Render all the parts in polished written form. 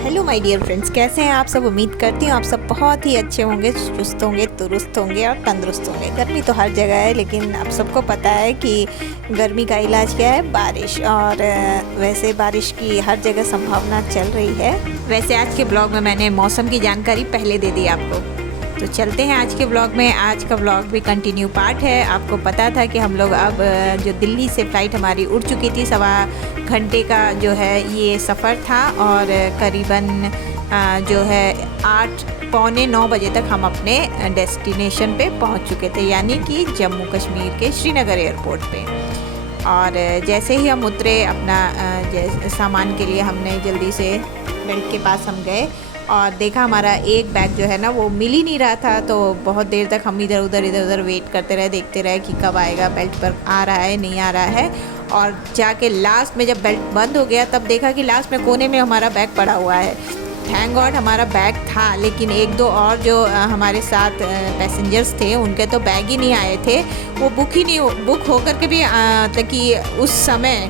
Hello my dear friends, कैसे हैं आप सब। उम्मीद करती हूँ आप सब बहुत ही अच्छे होंगे, चुस्त होंगे, दुरुस्त होंगे और तंदुरुस्त होंगे। गर्मी तो हर जगह है, लेकिन आप सबको पता है कि गर्मी का इलाज क्या है, बारिश। और वैसे बारिश की हर जगह संभावना चल रही है। वैसे आज के ब्लॉग में मैंने मौसम की जानकारी पहले दे दी आपको, तो चलते हैं आज के ब्लॉग में। आज का ब्लॉग भी कंटिन्यू पार्ट है। आपको पता था कि हम लोग अब जो दिल्ली से फ़्लाइट हमारी उड़ चुकी थी, 1.25 घंटे का जो है ये सफ़र था, और करीबन जो है 8 पौने 9 बजे तक हम अपने डेस्टिनेशन पे पहुंच चुके थे, यानी कि जम्मू कश्मीर के श्रीनगर एयरपोर्ट पे। और जैसे ही हम उतरे अपना सामान के लिए हमने जल्दी से बेल्ट के पास हम गए और देखा हमारा एक बैग जो है ना वो मिल ही नहीं रहा था। तो बहुत देर तक हम इधर उधर वेट करते रहे, देखते रहे कि कब आएगा, बेल्ट पर आ रहा है नहीं आ रहा है। और जाके लास्ट में जब बेल्ट बंद हो गया तब देखा कि लास्ट में कोने में हमारा बैग पड़ा हुआ है। थैंक गॉड हमारा बैग था, लेकिन एक दो और जो हमारे साथ पैसेंजर्स थे उनके तो बैग ही नहीं आए थे। वो बुक होकर के भी मतलब कि उस समय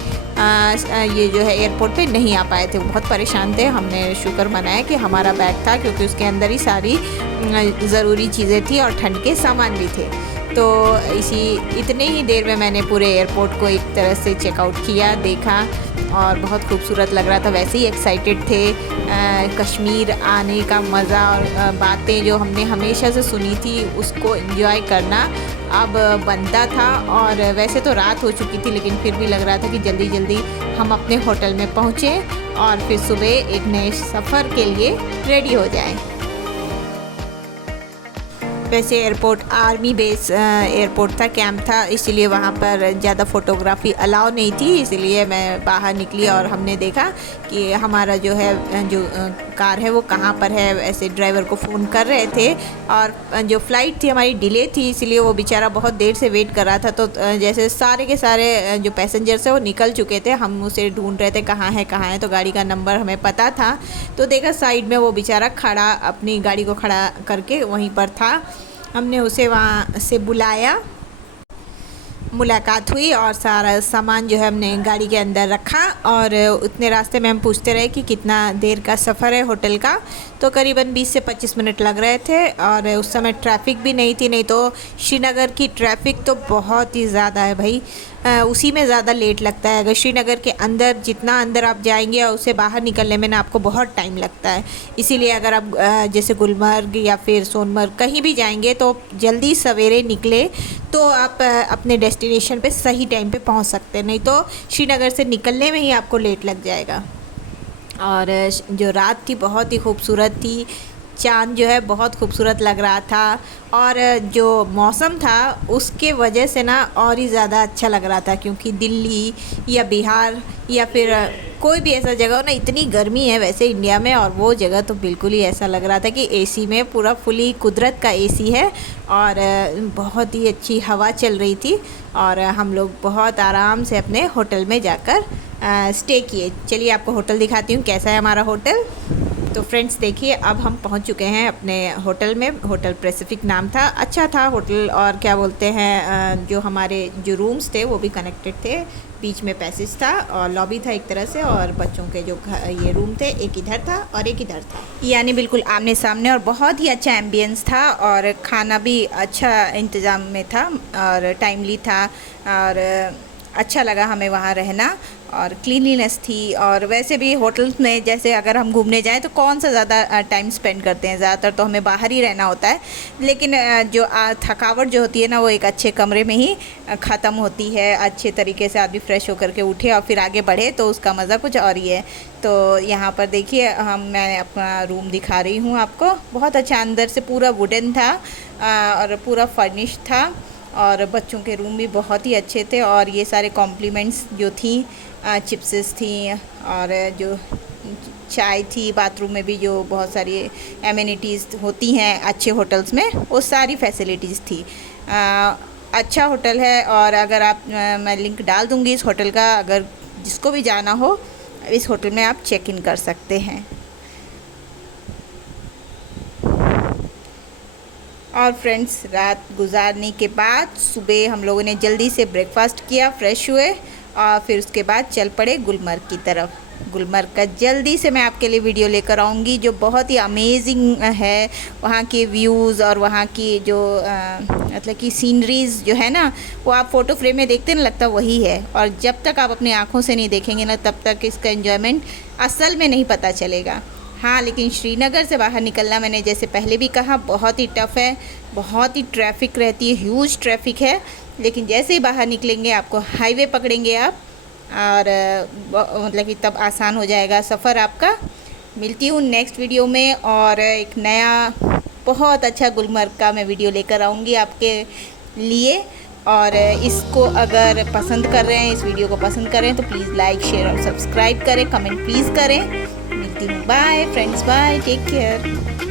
ये जो है एयरपोर्ट पे नहीं आ पाए थे। बहुत परेशान थे। हमने शुक्र मनाया कि हमारा बैग था, क्योंकि उसके अंदर ही सारी ज़रूरी चीज़ें थी और ठंड के सामान भी थे। तो इतने ही देर में मैंने पूरे एयरपोर्ट को एक तरह से चेकआउट किया, देखा, और बहुत खूबसूरत लग रहा था। वैसे ही एक्साइटेड थे कश्मीर आने का मज़ा और बातें जो हमने हमेशा से सुनी थी उसको एंजॉय करना अब बनता था। और वैसे तो रात हो चुकी थी, लेकिन फिर भी लग रहा था कि जल्दी जल्दी हम अपने होटल में पहुँचें और फिर सुबह एक नए सफ़र के लिए रेडी हो जाएं। वैसे एयरपोर्ट आर्मी बेस एयरपोर्ट था, कैंप था, इसलिए वहाँ पर ज़्यादा फ़ोटोग्राफ़ी अलाउ नहीं थी। इसलिए मैं बाहर निकली और हमने देखा कि हमारा जो है जो कार है वो कहाँ पर है। ऐसे ड्राइवर को फ़ोन कर रहे थे, और जो फ़्लाइट थी हमारी डिले थी, इसलिए वो बेचारा बहुत देर से वेट कर रहा था। तो जैसे सारे के सारे जो पैसेंजर्स हैं वो निकल चुके थे, हम उसे ढूंढ रहे थे कहाँ है। तो गाड़ी का नंबर हमें पता था, तो देखा साइड में वो बेचारा खड़ा, अपनी गाड़ी को खड़ा करके वहीं पर था। हमने उसे वहाँ से बुलाया, मुलाकात हुई और सारा सामान जो है हमने गाड़ी के अंदर रखा। और उतने रास्ते में हम पूछते रहे कि कितना देर का सफ़र है होटल का। तो करीबन 20 से 25 मिनट लग रहे थे, और उस समय ट्रैफिक भी नहीं थी। नहीं तो श्रीनगर की ट्रैफिक तो बहुत ही ज़्यादा है भाई, उसी में ज़्यादा लेट लगता है। अगर श्रीनगर के अंदर जितना अंदर आप जाएंगे और उसे बाहर निकलने में ना आपको बहुत टाइम लगता है। इसीलिए अगर आप जैसे गुलमर्ग या फिर सोनमर्ग कहीं भी जाएंगे तो जल्दी सवेरे निकले तो आप अपने डेस्टिनेशन पे सही टाइम पे पहुंच सकते हैं, नहीं तो श्रीनगर से निकलने में ही आपको लेट लग जाएगा। और जो रात थी बहुत ही खूबसूरत थी, चाँद जो है बहुत खूबसूरत लग रहा था, और जो मौसम था उसके वजह से ना और ही ज़्यादा अच्छा लग रहा था। क्योंकि दिल्ली या बिहार या फिर कोई भी ऐसा जगह हो ना, इतनी गर्मी है वैसे इंडिया में, और वो जगह तो बिल्कुल ही ऐसा लग रहा था कि एसी में, पूरा फुली कुदरत का एसी है, और बहुत ही अच्छी हवा चल रही थी। और हम लोग बहुत आराम से अपने होटल में जाकर स्टे किए। चलिए आपको होटल दिखाती हूँ कैसा है हमारा होटल। तो फ्रेंड्स देखिए, अब हम पहुंच चुके हैं अपने होटल में। होटल पैसिफिक नाम था, अच्छा था होटल। और क्या बोलते हैं, जो हमारे जो रूम्स थे वो भी कनेक्टेड थे, बीच में पैसेज था और लॉबी था एक तरह से, और बच्चों के जो ये रूम थे एक इधर था और एक इधर था, यानी बिल्कुल आमने सामने। और बहुत ही अच्छा एम्बियंस था, और खाना भी अच्छा इंतज़ाम में था और टाइमली था, और अच्छा लगा हमें वहाँ रहना। और क्लीनलीनेस थी। और वैसे भी होटल्स में जैसे अगर हम घूमने जाएं तो कौन सा ज़्यादा टाइम स्पेंड करते हैं, ज़्यादातर तो हमें बाहर ही रहना होता है। लेकिन जो थकावट जो होती है ना वो एक अच्छे कमरे में ही ख़त्म होती है। अच्छे तरीके से आदमी फ्रेश होकर के उठे और फिर आगे बढ़े तो उसका मज़ा कुछ और ही है। तो यहाँ पर देखिए मैं अपना रूम दिखा रही हूँ आपको। बहुत अच्छा, अंदर से पूरा वुडन था और पूरा फर्निश था, और बच्चों के रूम भी बहुत ही अच्छे थे। और ये सारे कॉम्प्लीमेंट्स जो थी, चिप्सेस थी और जो चाय थी, बाथरूम में भी जो बहुत सारी एमिनिटीज़ होती हैं अच्छे होटल्स में, वो सारी फैसिलिटीज़ थी। अच्छा होटल है। और अगर आप मैं लिंक डाल दूँगी इस होटल का, अगर जिसको भी जाना हो इस होटल में आप चेक इन कर सकते हैं। और फ्रेंड्स, रात गुजारने के बाद सुबह हम लोगों ने जल्दी से ब्रेकफास्ट किया, फ्रेश हुए और फिर उसके बाद चल पड़े गुलमर्ग की तरफ। गुलमर्ग का। जल्दी से मैं आपके लिए वीडियो लेकर आऊँगी जो बहुत ही अमेजिंग है। वहाँ के व्यूज़ और वहाँ की जो मतलब कि सीनरीज़ जो है ना, वो आप फ़ोटो फ्रेम में देखते ना लगता वही है। और जब तक आप अपनी आँखों से नहीं देखेंगे ना, तब तक इसका एन्जॉयमेंट असल में नहीं पता चलेगा। हाँ, लेकिन श्रीनगर से बाहर निकलना, मैंने जैसे पहले भी कहा, बहुत ही टफ़ है, बहुत ही ट्रैफिक रहती है, ह्यूज ट्रैफिक है। लेकिन जैसे ही बाहर निकलेंगे, आपको हाईवे पकड़ेंगे आप, और मतलब कि तब आसान हो जाएगा सफ़र आपका। मिलती हूँ नेक्स्ट वीडियो में, और एक नया बहुत अच्छा गुलमर्ग का मैं वीडियो लेकर आऊँगी आपके लिए। और इसको अगर पसंद कर रहे हैं, इस वीडियो को पसंद कर रहे हैं, तो प्लीज़ लाइक, शेयर और सब्सक्राइब करें, कमेंट प्लीज़ करें। मिलती हूँ, bye friends, bye, take care.